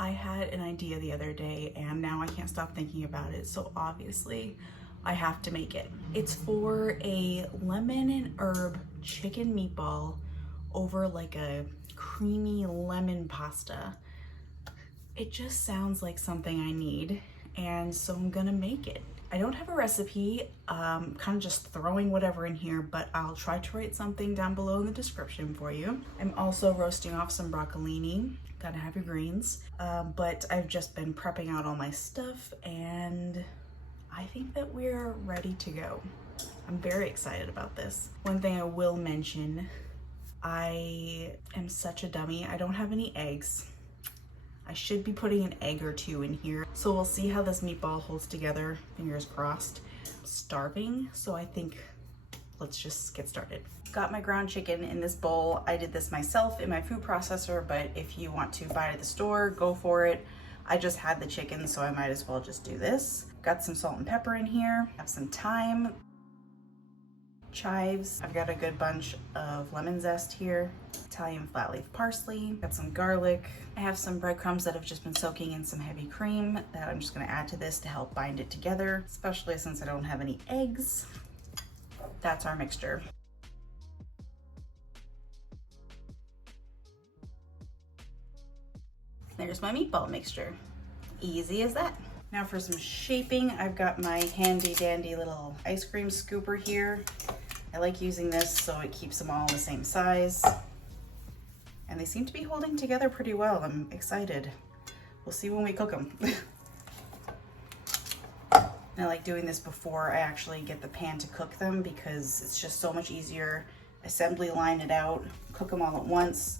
I had an idea the other day and now I can't stop thinking about it, so obviously I have to make it. It's for a lemon and herb chicken meatball over like a creamy lemon pasta. It just sounds like something I need, and so I'm gonna make it. I don't have a recipe, kind of just throwing whatever in here, but I'll try to write something down below in the description for you. I'm also roasting off some broccolini. Gotta have your greens. But I've just been prepping out all my stuff and I think that we're ready to go. I'm very excited about this. One thing I will mention, I am such a dummy. I don't have any eggs. I should be putting an egg or two in here. So we'll see how this meatball holds together, fingers crossed. I'm starving, so I think let's just get started. Got my ground chicken in this bowl. I did this myself in my food processor, but if you want to buy it at the store, go for it. I just had the chicken, so I might as well just do this. Got some salt and pepper in here. Have some thyme, chives. I've got a good bunch of lemon zest here. Italian flat leaf parsley. Got some garlic. I have some breadcrumbs that have just been soaking in some heavy cream that I'm just gonna add to this to help bind it together, especially since I don't have any eggs. That's our mixture. There's my meatball mixture. Easy as that. Now for some shaping, I've got my handy dandy little ice cream scooper here. I like using this so it keeps them all the same size. And they seem to be holding together pretty well. I'm excited. We'll see when we cook them. I like doing this before I actually get the pan to cook them because it's just so much easier. Assembly line it out, cook them all at once.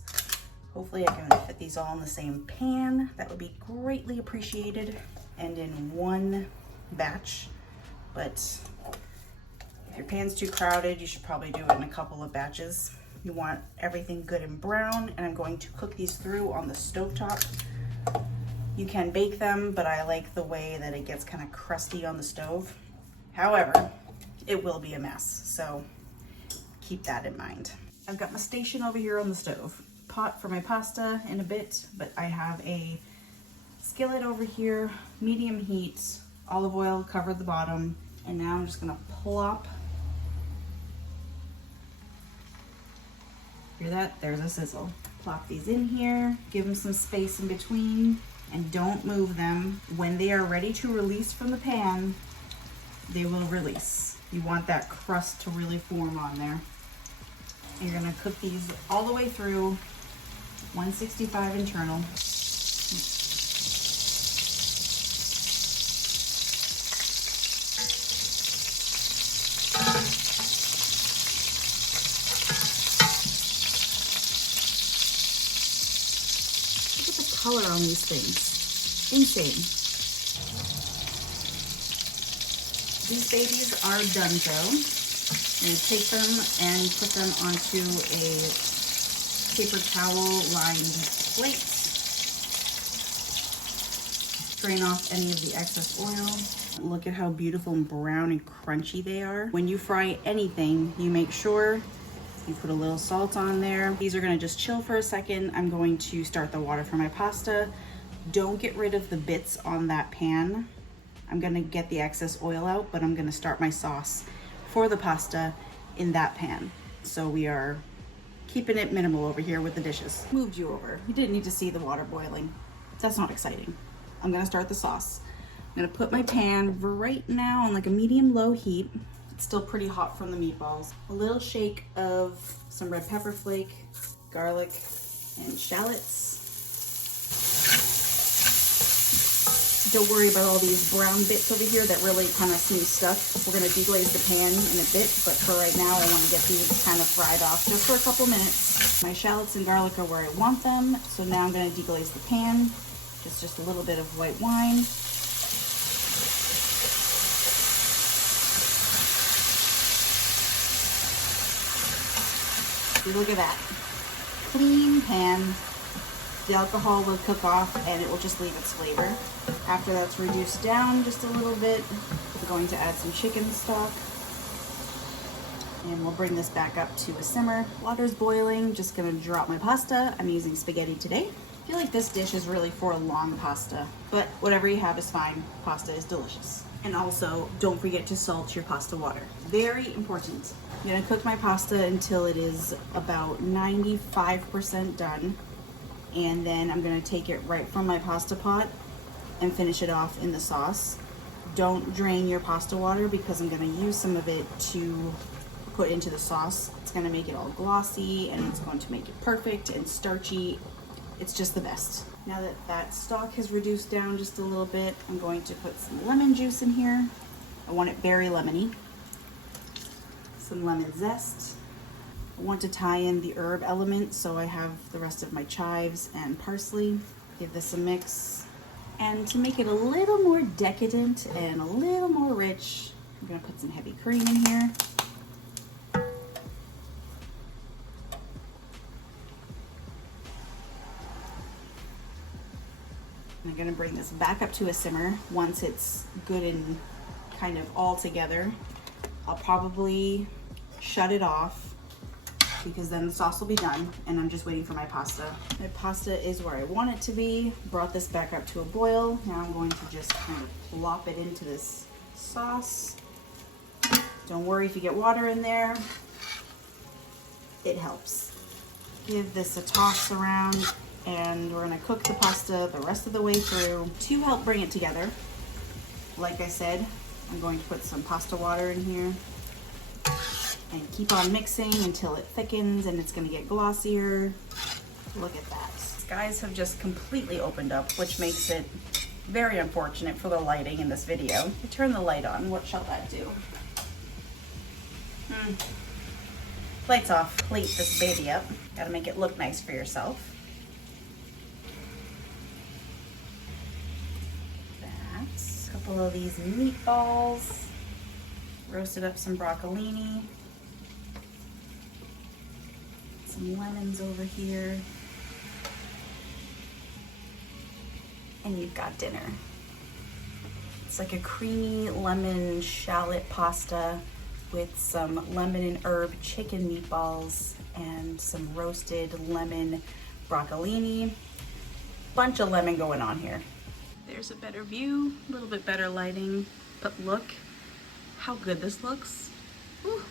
Hopefully I can fit these all in the same pan. That would be greatly appreciated and in one batch. But if your pan's too crowded, you should probably do it in a couple of batches. You want everything good and brown, and I'm going to cook these through on the stovetop. You can bake them, but I like the way that it gets kind of crusty on the stove. However, it will be a mess, so keep that in mind. I've got my station over here on the stove. Pot for my pasta in a bit, but I have a skillet over here, medium heat, olive oil covered the bottom, and now I'm just gonna plop. Hear that? There's a sizzle. Plop these in here, give them some space in between, and don't move them. When they are ready to release from the pan, they will release. You want that crust to really form on there. And you're gonna cook these all the way through 165 internal. Look at the color on these things. Insane. These babies are donezo. I'm gonna take them and put them onto a paper towel lined plate. Drain off any of the excess oil. Look at how beautiful and brown and crunchy they are. When you fry anything, you make sure you put a little salt on there. These are gonna just chill for a second. I'm going to start the water for my pasta. Don't get rid of the bits on that pan. I'm gonna get the excess oil out, but I'm gonna start my sauce for the pasta in that pan. So we are keeping it minimal over here with the dishes. Moved you over. You didn't need to see the water boiling. That's not exciting. I'm gonna start the sauce. I'm gonna put my pan right now on like a medium-low heat. It's still pretty hot from the meatballs. A little shake of some red pepper flake, garlic, and shallots. Don't worry about all these brown bits over here that really kind of smooth stuff. We're gonna deglaze the pan in a bit, but for right now, I wanna get these kind of fried off just for a couple minutes. My shallots and garlic are where I want them, so now I'm gonna deglaze the pan. Just a little bit of white wine. Look at that. Clean pan. The alcohol will cook off and it will just leave its flavor. After that's reduced down just a little bit, I'm going to add some chicken stock. And we'll bring this back up to a simmer. Water's boiling, just gonna drop my pasta. I'm using spaghetti today. feel like this dish is really for long pasta, but whatever you have is fine. Pasta is delicious. And also, don't forget to salt your pasta water. Very important. I'm gonna cook my pasta until it is about 95% done. And then I'm gonna take it right from my pasta pot and finish it off in the sauce. Don't drain your pasta water because I'm gonna use some of it to put into the sauce. It's gonna make it all glossy and it's going to make it perfect and starchy. It's just the best. Now that that stock has reduced down just a little bit, I'm going to put some lemon juice in here. I want it very lemony. Some lemon zest. I want to tie in the herb element, so I have the rest of my chives and parsley. Give this a mix. And to make it a little more decadent and a little more rich, I'm gonna put some heavy cream in here. I'm gonna bring this back up to a simmer. Once it's good and kind of all together, I'll probably shut it off because then the sauce will be done and I'm just waiting for my pasta. My pasta is where I want it to be. Brought this back up to a boil. Now I'm going to just kind of plop it into this sauce. Don't worry if you get water in there. It helps. Give this a toss around and we're gonna cook the pasta the rest of the way through to help bring it together. Like I said, I'm going to put some pasta water in here and keep on mixing until it thickens and it's gonna get glossier. Look at that. Skies have just completely opened up, which makes it very unfortunate for the lighting in this video. I turn the light on, what shall that do? Lights off, plate this baby up. Gotta make it look nice for yourself. That's a couple of these meatballs. Roasted up some broccolini. Some lemons over here. And you've got dinner. It's like a creamy lemon shallot pasta with some lemon and herb chicken meatballs and some roasted lemon broccolini. Bunch of lemon going on here. There's a better view, a little bit better lighting, but look how good this looks. Whew.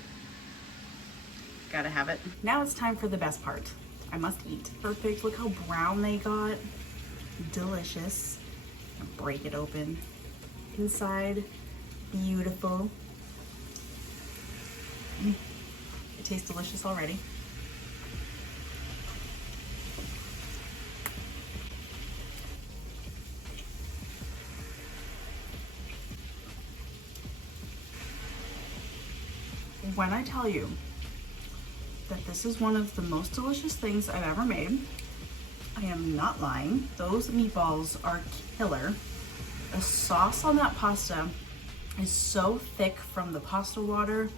Gotta have it. Now it's time for the best part. I must eat. Perfect, look how brown they got. Delicious. Break it open. Inside, beautiful. It tastes delicious already. When I tell you that this is one of the most delicious things I've ever made, I am not lying. Those meatballs are killer. The sauce on that pasta is so thick from the pasta water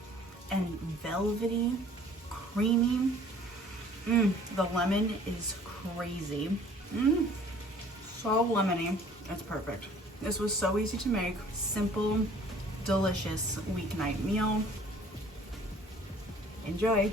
and velvety, creamy. The lemon is crazy. So lemony. It's perfect. This was so easy to make. Simple, delicious weeknight meal. Enjoy.